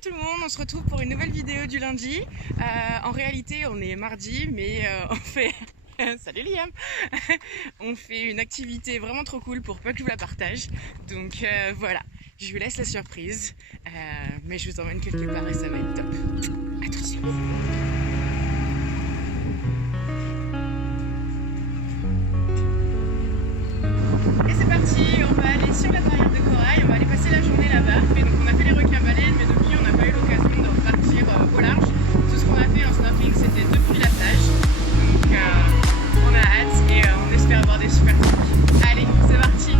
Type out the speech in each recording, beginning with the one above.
Coucou tout le monde, on se retrouve pour une nouvelle vidéo du lundi. En réalité, on est mardi, mais on fait... Salut Liam. On fait une activité vraiment trop cool pour pas que je vous la partage. Donc voilà, je vous laisse la surprise. Mais je vous emmène quelque part et ça va être top. Attention. Et c'est parti, on va aller sur la barrière de corail, on va aller passer la journée là-bas. Et donc on a fait les requins-baleines, mais depuis on n'a pas eu l'occasion de repartir au large. Tout ce qu'on a fait en snorkeling c'était depuis la plage. Donc on a hâte et on espère avoir des super trucs. Allez, c'est parti!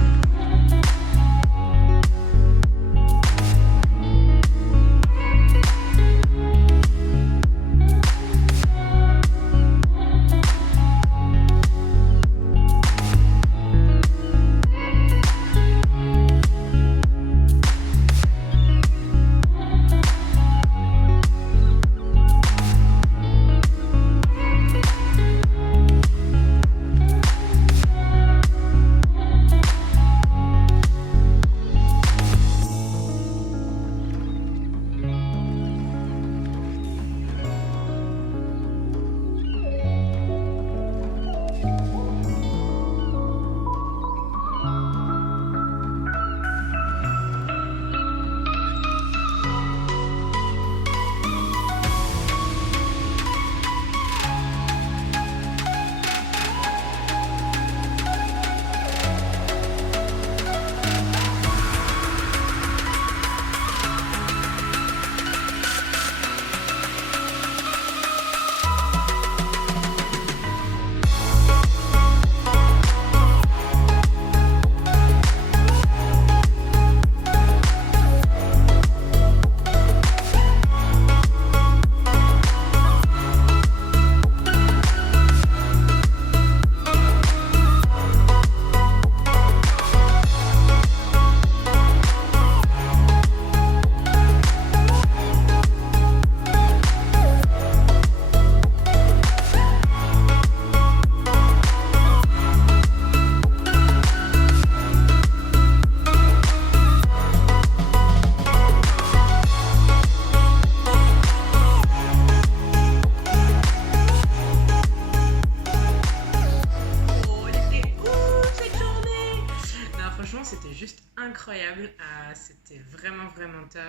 C'était juste incroyable, c'était vraiment top.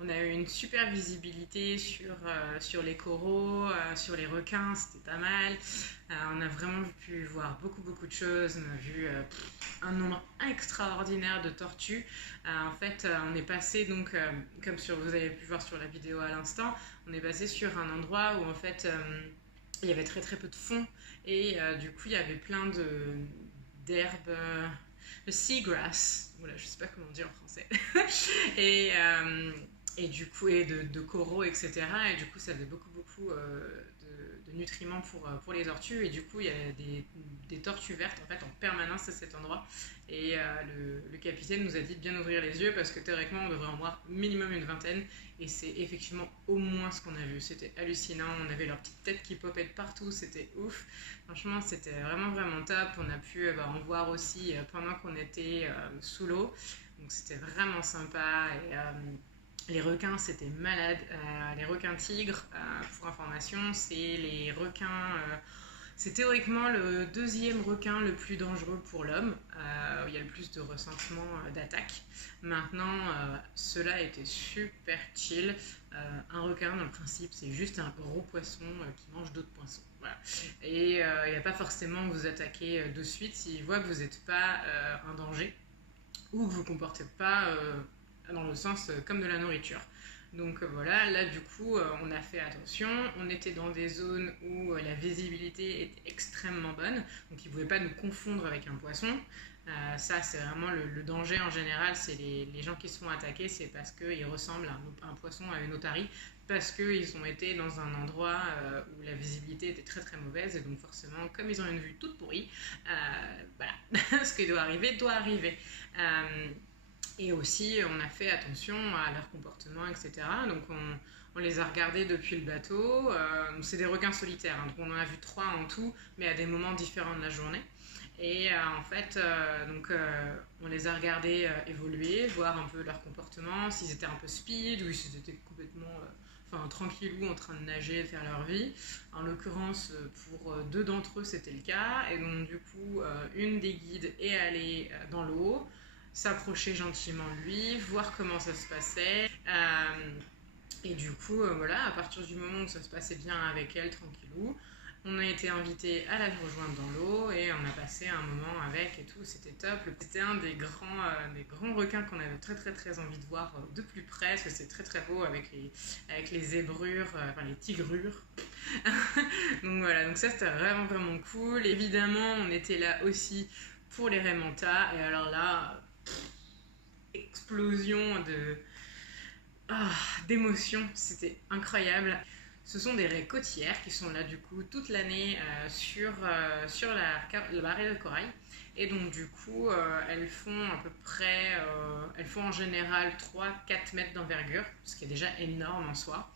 On a eu une super visibilité sur les coraux, sur les requins, c'était pas mal. On a vraiment pu voir beaucoup de choses, on a vu un nombre extraordinaire de tortues. En fait, on est passé donc, comme vous avez pu voir sur la vidéo à l'instant, on est passé sur un endroit où en fait il y avait très peu de fond et du coup il y avait plein d'herbes. Le seagrass, voilà, je sais pas comment dire en français, et du coup, et de coraux, etc. Et du coup, ça faisait beaucoup de nutriments pour les tortues. Et du coup, il y a des tortues vertes en fait en permanence à cet endroit. Et le capitaine nous a dit de bien ouvrir les yeux parce que théoriquement, on devrait en voir minimum une vingtaine. Et c'est effectivement au moins ce qu'on a vu. C'était hallucinant. On avait leurs petites têtes qui popaient de partout. C'était ouf. Franchement, c'était vraiment top. On a pu en voir aussi pendant qu'on était sous l'eau. Donc c'était vraiment sympa. Et les requins, c'était malade. Les requins tigres, pour information, c'est les requins... c'est théoriquement le deuxième requin le plus dangereux pour l'homme, où il y a le plus de recensement d'attaques. Maintenant, cela était super chill. Un requin, dans le principe, c'est juste un gros poisson qui mange d'autres poissons. Voilà. Et il n'y a pas forcément vous attaquer de suite s'il voit que vous n'êtes pas un danger ou que vous ne vous comportez pas dans le sens comme de la nourriture. Donc voilà, là du coup on a fait attention, on était dans des zones où la visibilité était extrêmement bonne, donc ils ne pouvaient pas nous confondre avec un poisson. Ça c'est vraiment le danger en général, c'est les gens qui se font attaquer, c'est parce qu'ils ressemblent à un poisson, à une otarie, parce qu'ils ont été dans un endroit où la visibilité était très mauvaise, et donc forcément comme ils ont une vue toute pourrie, voilà, ce qui doit arriver doit arriver. Et aussi, on a fait attention à leur comportement, etc. Donc, on les a regardés depuis le bateau. C'est des requins solitaires, hein, donc on en a vu 3 en tout, mais à des moments différents de la journée. Et en fait, on les a regardés évoluer, voir un peu leur comportement, s'ils étaient un peu speed ou s'ils étaient complètement tranquillou en train de nager, de faire leur vie. En l'occurrence, pour deux d'entre eux, c'était le cas. Et donc, du coup, une des guides est allée dans l'eau, s'approcher gentiment de lui, voir comment ça se passait. Et du coup, voilà, à partir du moment où ça se passait bien avec elle, tranquillou, on a été invité à la rejoindre dans l'eau et on a passé un moment avec et tout, c'était top. C'était un des grands requins qu'on avait très très très envie de voir de plus près, parce que c'est très très beau avec les zébrures, les tigrures. Donc voilà, donc ça c'était vraiment vraiment cool. Évidemment, on était là aussi pour les raies manta, et alors là, explosion d'émotions, c'était incroyable. Ce sont des raies côtières qui sont là du coup toute l'année sur la barrière de corail. Et donc du coup, elles font à peu près, elles font en général 3-4 mètres d'envergure, ce qui est déjà énorme en soi.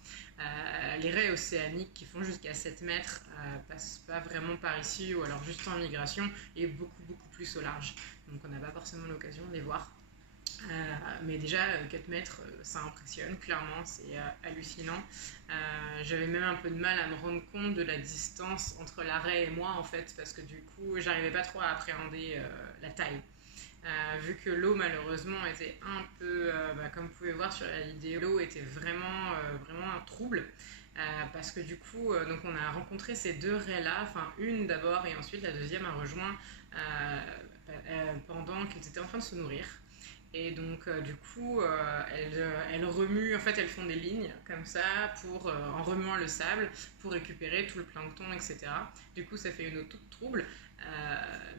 Les raies océaniques qui font jusqu'à 7 mètres passent pas vraiment par ici, ou alors juste en migration, et beaucoup beaucoup plus au large. Donc on n'a pas forcément l'occasion de les voir. Mais déjà 4 mètres, ça impressionne, clairement, c'est hallucinant. J'avais même un peu de mal à me rendre compte de la distance entre la raie et moi en fait, parce que du coup j'arrivais pas trop à appréhender la taille. Vu que l'eau malheureusement était un peu, comme vous pouvez voir sur la vidéo, l'eau était vraiment un trouble. Parce que du coup, donc on a rencontré ces deux raies là, enfin une d'abord et ensuite la deuxième a rejoint pendant qu'ils étaient en train de se nourrir. Et donc, du coup, elles remuent, en fait, elles font des lignes comme ça en remuant le sable pour récupérer tout le plancton, etc. Du coup, ça fait une eau toute trouble.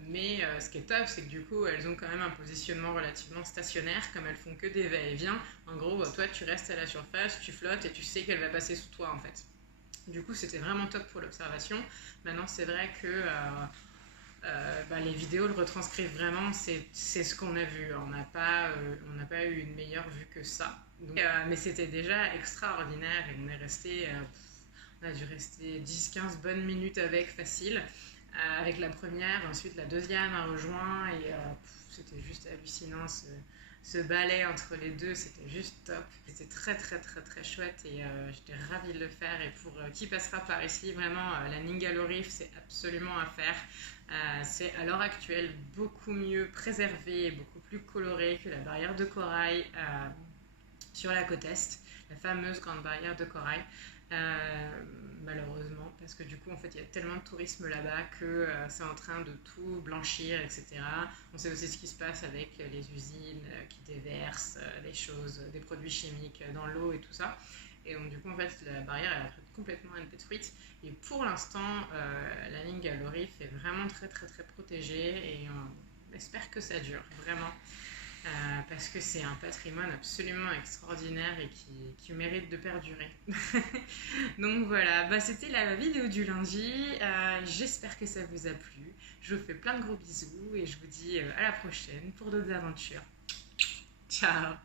Mais ce qui est top, c'est que du coup, elles ont quand même un positionnement relativement stationnaire, comme elles font que des va-et-vient. En gros, toi, tu restes à la surface, tu flottes et tu sais qu'elle va passer sous toi, en fait. Du coup, c'était vraiment top pour l'observation. Maintenant, c'est vrai que les vidéos le retranscrivent vraiment, c'est ce qu'on a vu. On n'a pas eu une meilleure vue que ça. Donc, mais c'était déjà extraordinaire et on a dû rester 10-15 bonnes minutes avec, facile, avec la première. Ensuite, la deuxième a rejoint et c'était juste hallucinant. Ce balai entre les deux, c'était juste top. C'était très très très très chouette et j'étais ravie de le faire. Et pour qui passera par ici, vraiment, la Ningaloo Reef, c'est absolument à faire. C'est à l'heure actuelle beaucoup mieux préservé et beaucoup plus coloré que la barrière de corail sur la côte est, la fameuse grande barrière de corail. Malheureusement, parce que du coup, en fait, il y a tellement de tourisme là-bas que c'est en train de tout blanchir, etc. On sait aussi ce qui se passe avec les usines qui déversent des produits chimiques dans l'eau et tout ça. Et donc, du coup, en fait, la barrière, elle a complètement été détruite. Et pour l'instant, la Ningaloo Reef est vraiment très, très, très protégée et on espère que ça dure, vraiment. Parce que c'est un patrimoine absolument extraordinaire et qui mérite de perdurer. Donc voilà, c'était la vidéo du lundi. J'espère que ça vous a plu. Je vous fais plein de gros bisous et je vous dis à la prochaine pour d'autres aventures. Ciao!